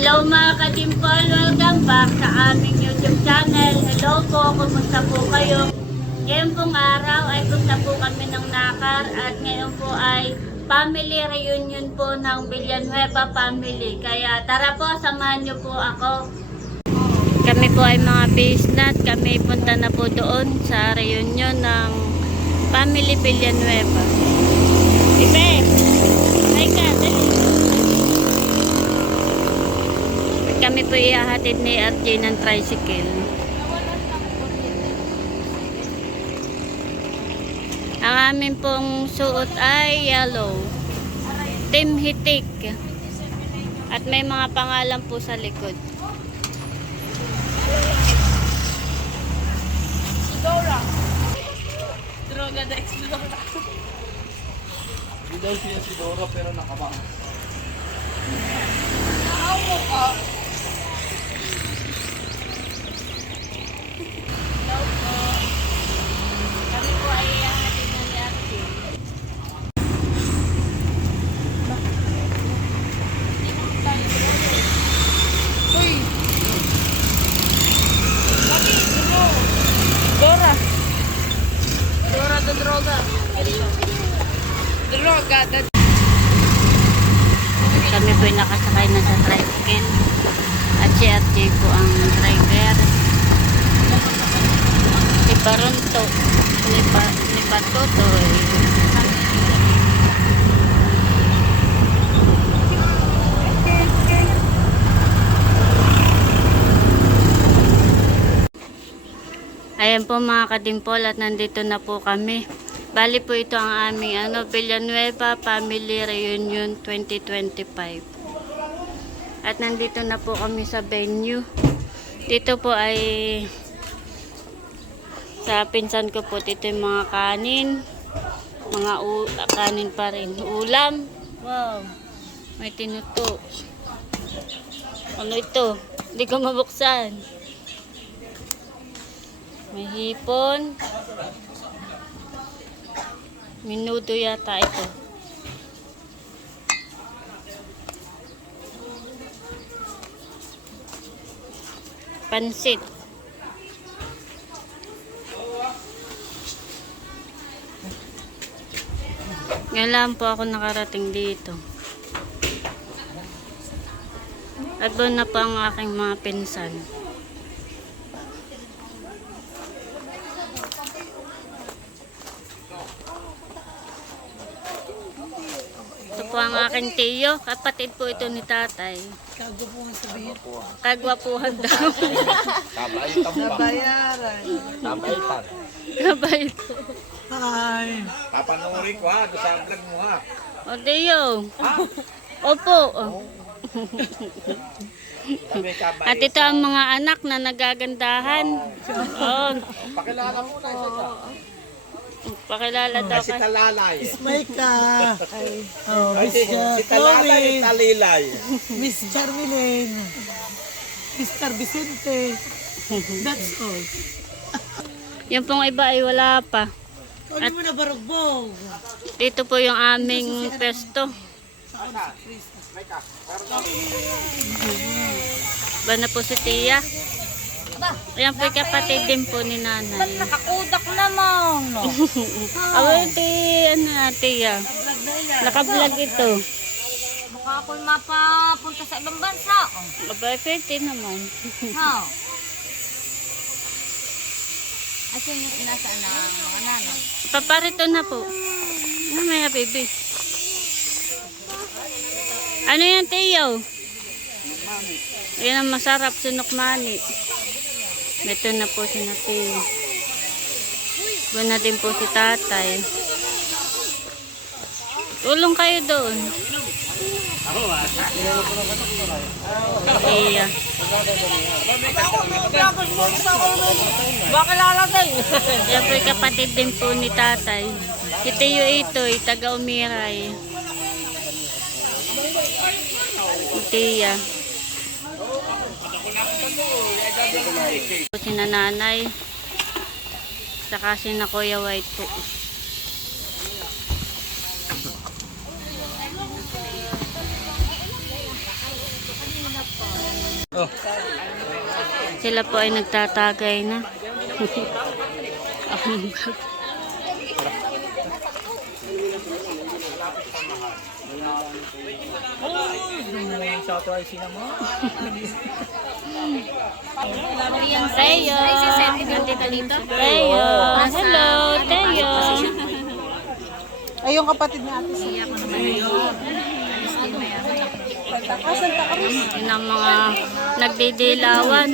Hello mga kadimpol, welcome back sa aming YouTube channel. Hello po, kumusta po kayo? Ngayon pong araw ay punta po kami ng Nakar at ngayon po ay family reunion po ng Villanueva family. Kaya tara po, samahan niyo po ako. Kami po ay mga bisnat, kami punta na po doon sa reunion ng family Villanueva. Ibe, ay ka, dali. Kami po ihahatid ni RJ ng tricycle. Ang amin pong suot ay yellow. Team Hitik. At may mga pangalan po sa likod. Dora. Droga na Explora. Hindi daw siya si Dora pero nakabang. Naawa ka. Hello po. Kami po ay ihahatid na ni RJ. Uy. Bakit? Dora. Dora the droga. Droga the... Kami po ay nakasakay na sa tricycle. At si RJ po ang driver. Si Baronto. Ni Patoto. Ayan po mga kadimpol at nandito na po kami. Bali po ito ang aming Villanueva Family Reunion 2025. At nandito na po kami sa venue. Dito po ay sa pinsan ko po dito yung mga kanin. Mga kanin pa rin. Ulam. Wow. May tinuto. Ano ito? Hindi ko mabuksan. May hipon. Minuto yata ito. Pansit. Ngayon lang po ako nakarating dito. At doon na po ang aking mga pinsan. Ito po ang aking tiyo. Kapatid po ito ni tatay. Kagwapuhan sabihin. Kagwapuhan daw. Kabaitan pa. Nabayaran. Kabaitan. Kabait. Hi. Papanoorin ko ha, doon sa vlog mo ha. O tiyo. Opo. Sabi kabait. At ito ang mga anak na nagagandahan. Oh, Pakilala mo na isa. pakilala daw Si kay. Talalay. Ismaika. Oh, Ay, Miss si Talalay, Chloe. Talilay. Miss Charmilene. Mr. Vicente. That's all. Yung pong iba ay wala pa. Ano mo na barugbog? Dito po yung aming pesto. Ba na po si Tia. Ayan po yung kapatid din po ni nanay. Nakakudak naman. No? Away, ano na, Tia. Naka-vlog ito. Baka ako'y mapapunta sa ibang bansa. Abay, pwede naman. Ha? Asin yung nasa na ano? Paparito na po. Mamaya, baby. Ano yan, Tiyo? Yan ang masarap, sinukmani. Ito na po si Tiyo. Doon na din po si tatay. Tulong kayo doon. Iya. Baka lalatay. Yan po yung kapatid din po ni tatay. Si Tiyo ito, taga Umiray. Tiya. Si nanay. Saka si na Kuya White po. Sila po ay nagtatagay na. Teo. Teo. Hello, Teo. Ay, yung kapatid ni Ate Sir. Yun ang mga nagdidilawan.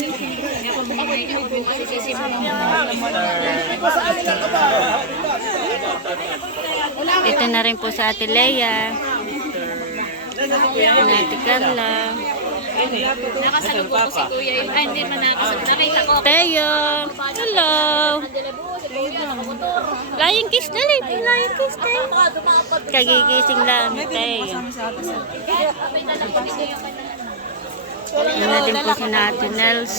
Ito na rin po sa Ate Lea. Ate Carla. Nakasalubong ko si Kuya. Ay, hindi man nakasalubong. Nakita ko. Teo. Hello. Flying kiss na rin. Flying kiss, Teo. Kagigising lang, Teo. Yan na din po si Ate Nels.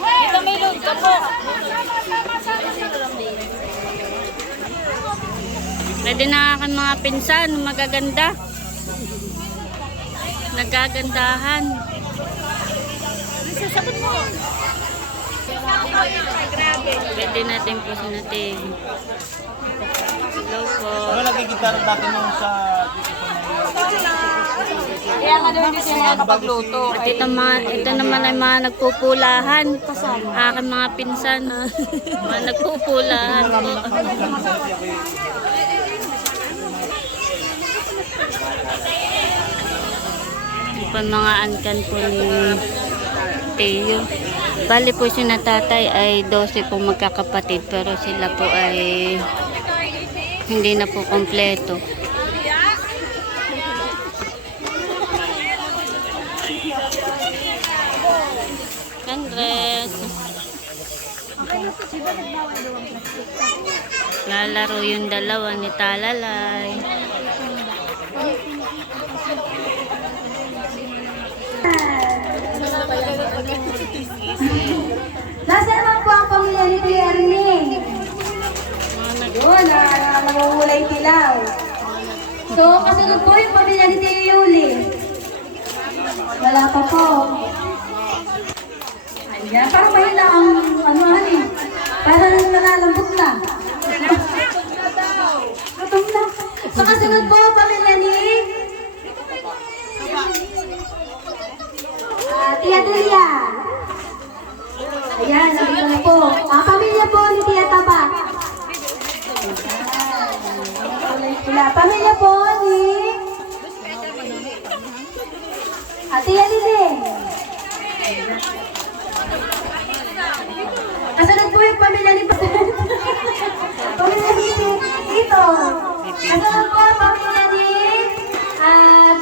Dito may load ka po. Pwede na aking mga pinsan, magaganda. Nagagandahan. Pwede natin po si natin. Hello po. Ano nagkikita dati nung sa... Kaya nga doon hindi siya nakakapagluto. At ito naman ay mga nagpupulahan. Aking mga pinsan. Mga nagpupulahan po. Ito pa mga angkan po ni Teo. Bali po siya na tatay ay 12 po magkakapatid, pero sila po ay hindi na po kompleto. Andres. Lalaro yung dalawa ni Talalay. Nasaan naman po ang pamilya ni Kuya Ernie? Yun, nangungulay tilaw. So, kasunod po yung pamilya ni Tio Yuli. Wala pa po. Ayan, parang mahina ang ano, parang nalalambot na. Gutom na. So, kasunod po pamilya ni Tia Delia. Ayan, nandito na po. Ang pamilya po ni Tia Taba. Pamilya po ni Tia Lili. Kasunod po yung pamilya ni pamilya ni Tito. Kasunod po ang pamilya ni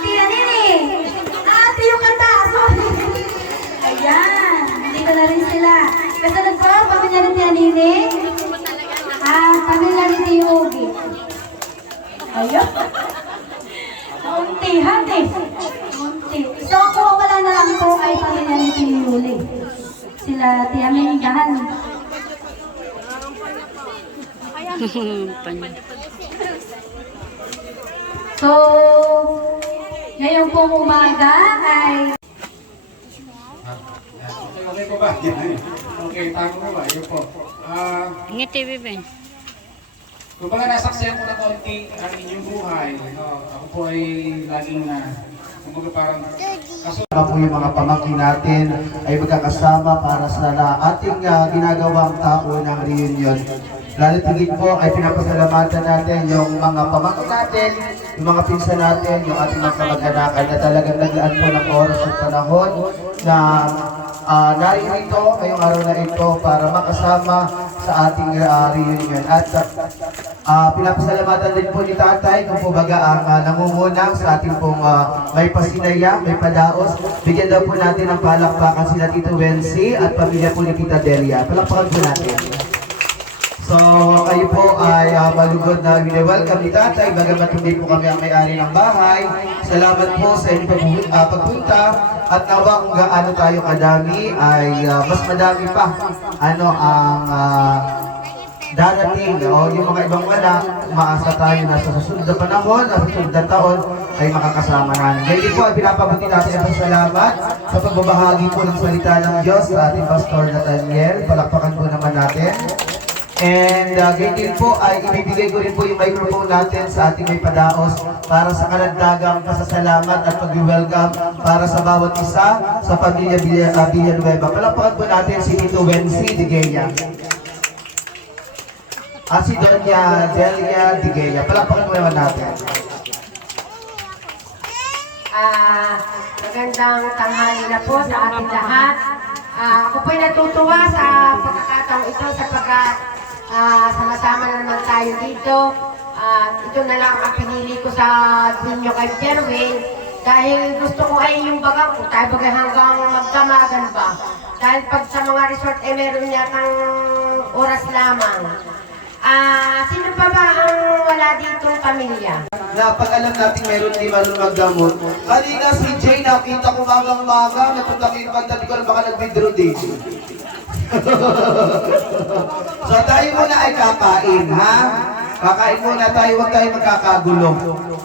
Tia Nini. Ate yung kanta. Ayan, dito na rin sila. Kasunod po ang pamilya ni Tia Nini. Pamilya ni Tio Ogi. Ayun. Muntihan eh. Munti. So, kung wala na lang po ay pamilya ni Tio Yuli. Sila Tia Mingahan. So, ngayon pong umaga ay... Okay po ba? Okay, tama po ba? Yun po. Ngiti, Bibin. Kung baga nasaksiyan ko na konti ang inyong buhay, ako po ay laging kumbaga parang kasama po yung mga pamangkin natin ay magkakasama para sa ating ginagawang tao ng reunion. Lalo tigit po ay pinapasalamatan natin yung mga pamangkin natin, yung mga pinsan natin, yung ating mga kamag-anakan na talagang naglaan po ng oras at panahon na narito ngayong araw na ito para makasama sa ating reunion. At pinapasalamatan din po ni Tatay kung po baga ang nangungunang sa ating pong may pasinaya, may padaos. Bigyan daw po natin ng palakpakan sila Tito Wency at pamilya po ni Tita Delia. Palakpakan po natin. So, kayo po ay malugod na wini-welcome ni Tatay, bagamat hindi po kami ang may-ari ng bahay. Salamat po sa inyong pagpunta at nawa kung gaano tayo kadami ay mas madami pa ang darating, o yung mga ibang wala, umaasa tayo na sa susunod na panahon, sa susunod na taon, ay makakasama namin. Ngayon po ay pinapabuti natin ang salamat sa pagbabahagi po ng salita ng Diyos sa ating Pastor Nathaniel. Palakpakan po naman natin. And ganyan din po ay ibibigay ko rin po yung microphone natin sa ating may padaos para sa karagdagang pasasalamat at pag-welcome para sa bawat isa sa pamilya Villanueva. Palakpakan po natin si Tito Wency Digea at si Doña Delia Digea. Palakpakan po naman natin. Magandang tanghali na po sa ating lahat. Ako po'y natutuwa sa pagkakataong ito sapagkat sama-sama na naman tayo dito. Ito na lang ang pinili ko sa ninyo kay Jerwin dahil gusto ko ay yung bagang kung tayo bagay hanggang magdamagan ba. Dahil pag sa mga resort ay meron yatang oras lamang. Sino pa ba ang wala ditong pamilya? Na pag alam natin mayroon di marunong magdamot. Kanina si Jay nakita ko magang-maga, napunta kayo pagdating ko na baka nag-withdraw din. So tayo muna ay kakain, ha? Kakain muna tayo, huwag tayo magkakagulo.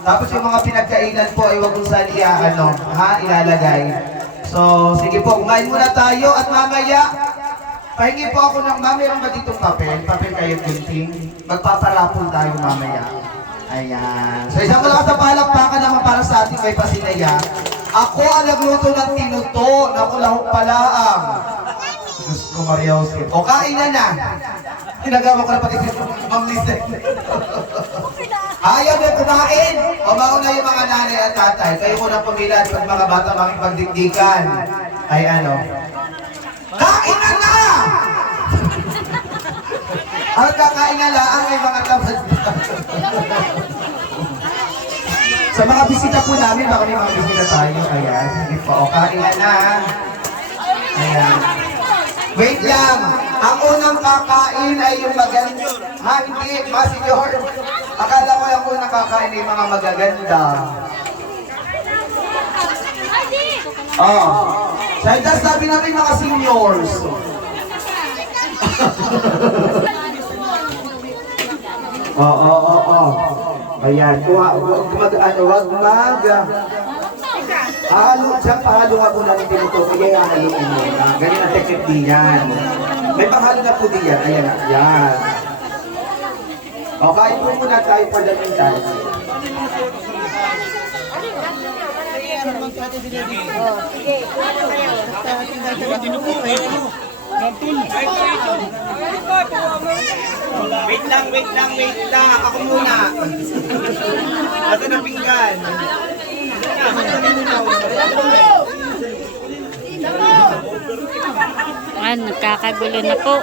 Tapos yung mga pinagkainan po ay huwag kong saliya, ilalagay. So sige po, kumain muna tayo at mamaya, pahingi po ako ng meron ba ditong papel? Papel kayo kunting. Magpaparapon tayo mamaya. Ayan. So isang malakas na palakpakan naman para sa ating may pasinaya. Ako ang nagluto ng tinuto na kulahok palaang. Diyos ko, Maria Jose. O kain na. Tinagawa ko na pati si Ma'am Lizette. Ayaw na kumain. O mauna yung mga nanay at tatay. Kayo muna pumila at pag mga bata makipagdikdikan. Ay kain na! Ang kakain na lang ay mga tamad. Sa mga bisita po namin, baka may mga bisita tayo. Ayan, sige po. O, kain na. Ayan. Wait lang. Ang unang kakain ay yung maganda. Hindi, Masinyor. Akala ko yung unang kakain ay mga magaganda. Sa itas sabi namin mga seniors. Ayan, wag halo dyan, pahalo nga po namin tinuto. Sige, haluin mo. Ganyan ang teknik diyan. May panghalo na po diyan. Ayan na, yan. O, kain po muna tayo padaling tayo. Wait lang. Ako muna. Asan ang pinggan? Nagkakagulo na po.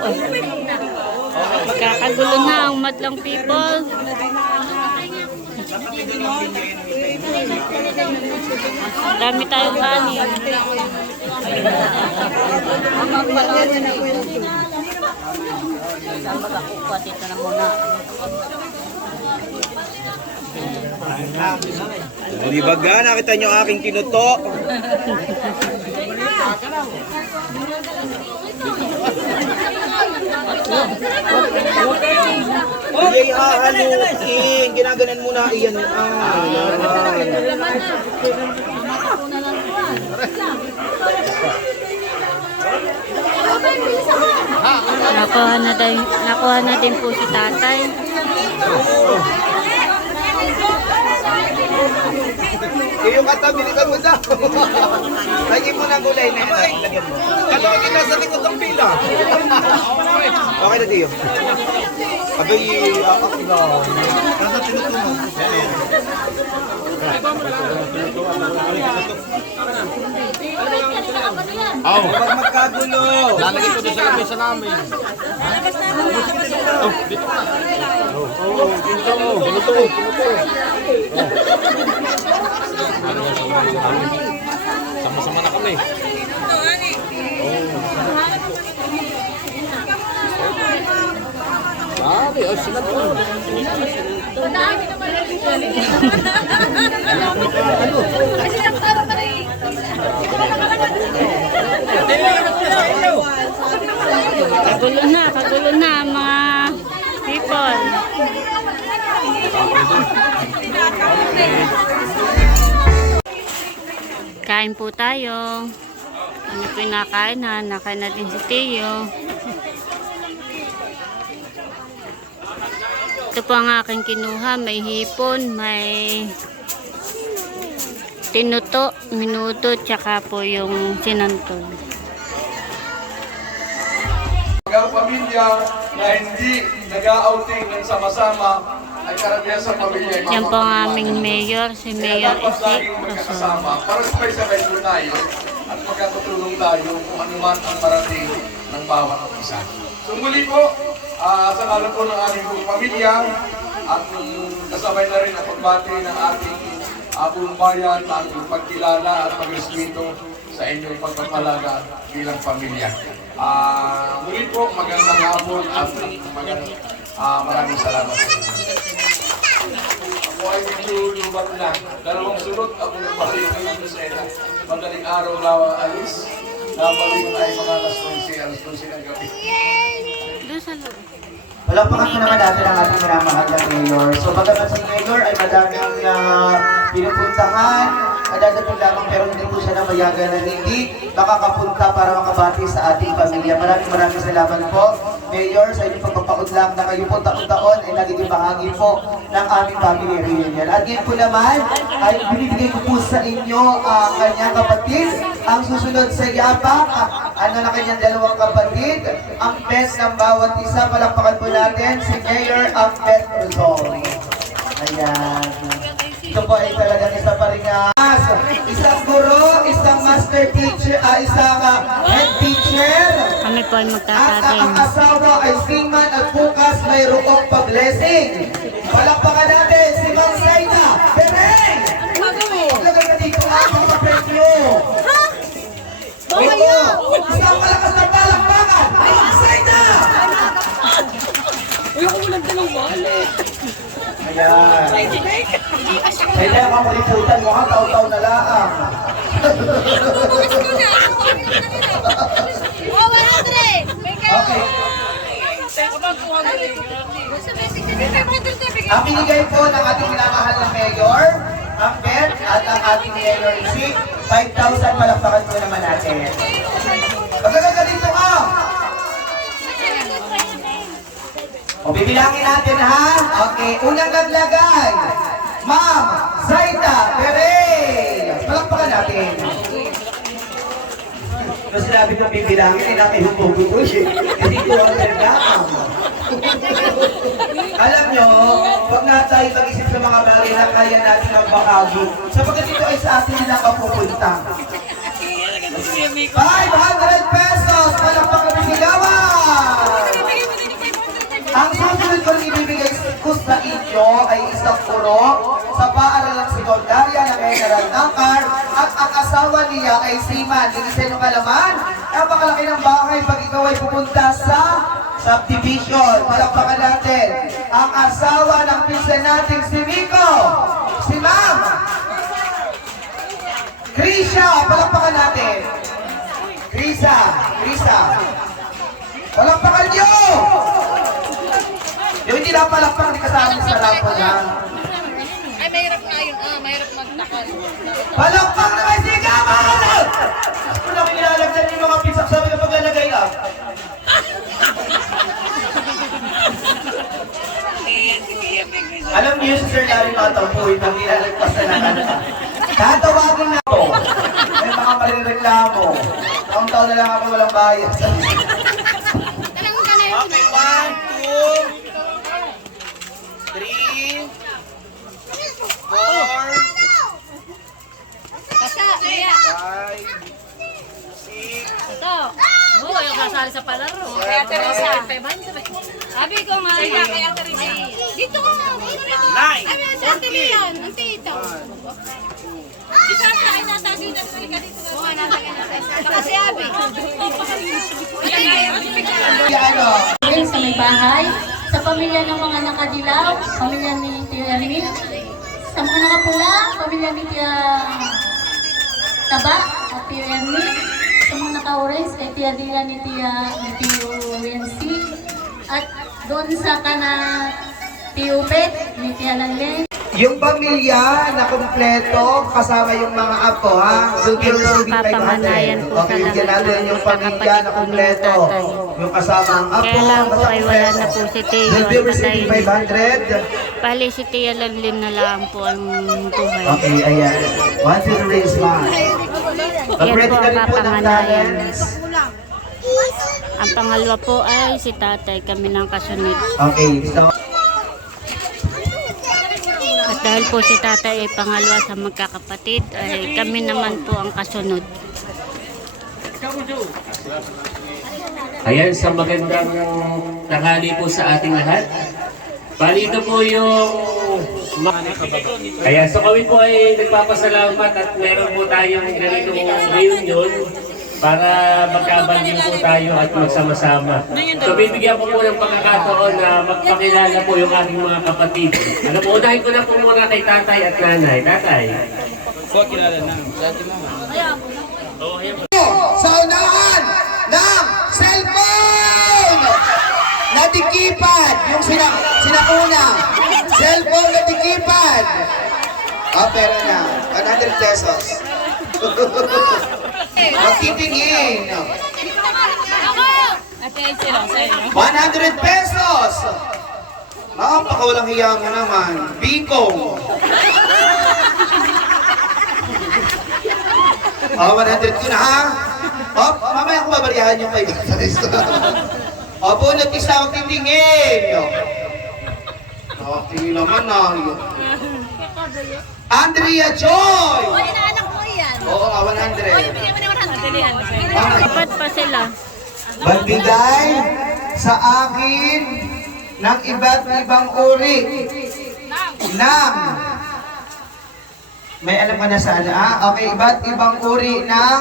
Nagkakagulo na ang madlang people. Dami tayong kanin. Dito na muna. Di ba ga? Nakita nyo aking tinuto? Hindi hahaluin. Ginaganan muna iyan. Nakuha na din po si tatay. Yung katabi, bilikan mo daw. Lagyan mo ng gulay na yun. Lagyan mo. Kalawag kita sa likod ng pila. Okay na, Dio. Abay, ako daw. Nasa tinuto mo. Huwag magkagulo. Lalagay ko doon sa lamesa namin. Dito ka. Tinuto. Sama-sama na kami. Sila po. Kagulo na mga Kain po tayo. Ano po yung nakain na? Nakain na din si Tio. Ito po ang aking kinuha. May hipon, may tinuto, minuto, tsaka po yung sinantol. Ang pamilya na hindi nag-outing ng sama-sama ay karamihan sa pamilya ay Yan po ang aming mayor, si Mayor dapat Isik laging magkakasama para sabay-sabay po tayo at magkatutulong tayo kung ano man ang parating ng bawat isa. So muli po, sa ngalan po ng aming buong pamilya at kasabay na rin ang pagbati ng ating buong bayan na ang pagkilala at pagrespeto sa inyong pagpapalaga bilang pamilya. Muli po, magandang hapon at maraming salamat. Ako ay medyo lubat na. Dalawang sunod ako nagbalik ng Lucena. Madaling araw na alis. Nabalik ay mga alas 11 ng gabi. Doon sa loob. Palakpakan po naman natin ang ating minamahal na Mayor. So bagamat si Mayor ay madaming pinupuntahan, dadating lamang pero hindi po siya namayagan na hindi makakapunta para makabati sa ating pamilya. Maraming salamat po, Mayor, sa inyong pagpapakudlak na kayo po taon-taon ay nagiging bahagi po ng aming family reunion. At ngayon po naman ay binibigay ko po sa inyo ang kanyang kapatid, ang susunod sa yapak, na kanyang dalawang kapatid, ang best ng bawat isa. Palakpakan po natin si Mayor Ahmed Rizal. Ayan. Ito po ay talagang isa pa rin isang guro, isang master teacher, isang head teacher. Kami po ay At magkakain. ang asawa ay seaman at bukas mayroong pa-blessing. Palakpakan natin si Mang Saida. Bereng! Maglagay ka dito ang mga premyo. Ito, isang malakas na palakpakan. Mang Saida! Ayan. Kaya ang kamuliputan mo ha, taw-taw na laang. Okay. Ang binigay po ng ating minamahal na Mayor, ang Ben at ang ating Mayor Isik, 5,000 palakpakan po naman natin. Magagaga dito ka! O bibilangin natin ha? Okay, unang naglagay, Ma'am Zaida Perey! Palakpakan natin. Kung sinabi ko bibilangin, ay natin hutugot ko siya. Kasi ito ang nagdaan. Alam nyo, huwag na tayo mag-isip sa mga bagay na kaya natin ang bahagi. Sapagkat ito ay sa atin nila mapupunta. 500 pesos! Palakpakan ng sigawan! Ang susunod ko rin ibibigay ko sa inyo ay isang puro sa paaralang sekundarya na may Narandangkar at ang asawa niya ay seaman. Hindi sa inyong kalaman, napakalaki ng bahay pag ikaw ay pupunta sa subdivision. Palakpakan natin ang asawa ng pinsan nating si Miko, si Ma'am Krisha. Palakpakan natin. Krisa. Palakpakan nyo! Yung hindi na palakpak, hindi kasama sa lapo na. Ay, mahirap nga yun. Mahirap magtakal. Palakpak na may sigawan! Ako na kinilalagdan yung mga pizza. Sabi na paglalagay ka. Alam niyo si Sir Larry Matampuin ang nilalagpas na nakanta. Tatawagin na ako. May mga marireklamo. Taon-taon na lang ako walang bayad. Okay, 1, 2, 3, 4, Basta, Maya. 5, 6, Ito. Oo, yung kasali sa palaro. Kaya Teresa. Sabi ko nga. Kaya Teresa. Dito ko nga. Ay, sa tili yan. Ang tito. Si Sasa ay nasa dito. Oo, nasa dito. Baka si Abby. ano? Sa may bahay, sa pamilya ng mga nakadilaw, pamilya ni Tia Ernie, sa mga nakapula, pamilya ni Tia Taba at Tia Ernie, sa mga naka-orange, kay Tia Dila ni Tia Wensi, at doon sa kana Tia Upet ni Tia Lanlen. Yung pamilya na kumpleto, kasama yung mga apo, ha? Will be Yan po, receiving papamanayan 500. po Okay, sa bigyan natin yung pamilya kakapatid na po ni kumpleto. tatay. Yung kasama ang apo, Kaya lang po basta ay wala na kumpleto. po si Teo Will be at receiving patay. 500. Bali si Tia Lavlim na lang po ang buhay. Okay, ayan. One to the raise man. Yan Mag-ready po na ang rin po ng papamanayan. talents. Ang pangalawa po ay si tatay, kami ng kasunod. Okay, so... At dahil po si tatay ay pangalawa sa magkakapatid, ay kami naman po ang kasunod. Ayan, sa magandang tanghali po sa ating lahat. Bali, ito po yung... Ayan, so kami po ay nagpapasalamat at meron po tayong ganitong reunion para magkabanding po tayo at magsama-sama. So bibigyan ko po ng pagkakataon na magpakilala po yung aking mga kapatid. Ano po, unahin ko na po muna kay tatay at nanay. Tatay. Sa unahan ng cellphone na tikipad, yung sinakuna, cellphone na tikipad. Pera na, 100 pesos. Magtitingin. 100 pesos. Napakawalang hiya mo naman. Bikong. 100 ko na ha. Mamaya ko babariyahan yung 500. Opo, nagkis na akong titingin. Tingin naman na. Andrea Joy! Inaanak mo yan. Oo, 100. Bigyan mo na 100. Dapat pa sila. Magbigay sa akin ng iba't ibang uri ng may alam ka na sana, Okay, iba't ibang uri ng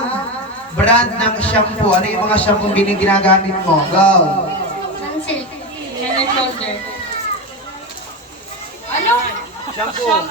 brand ng shampoo. Ano yung mga shampoo ginagamit mo? Go! Sunsilk. Ano? Shampoo.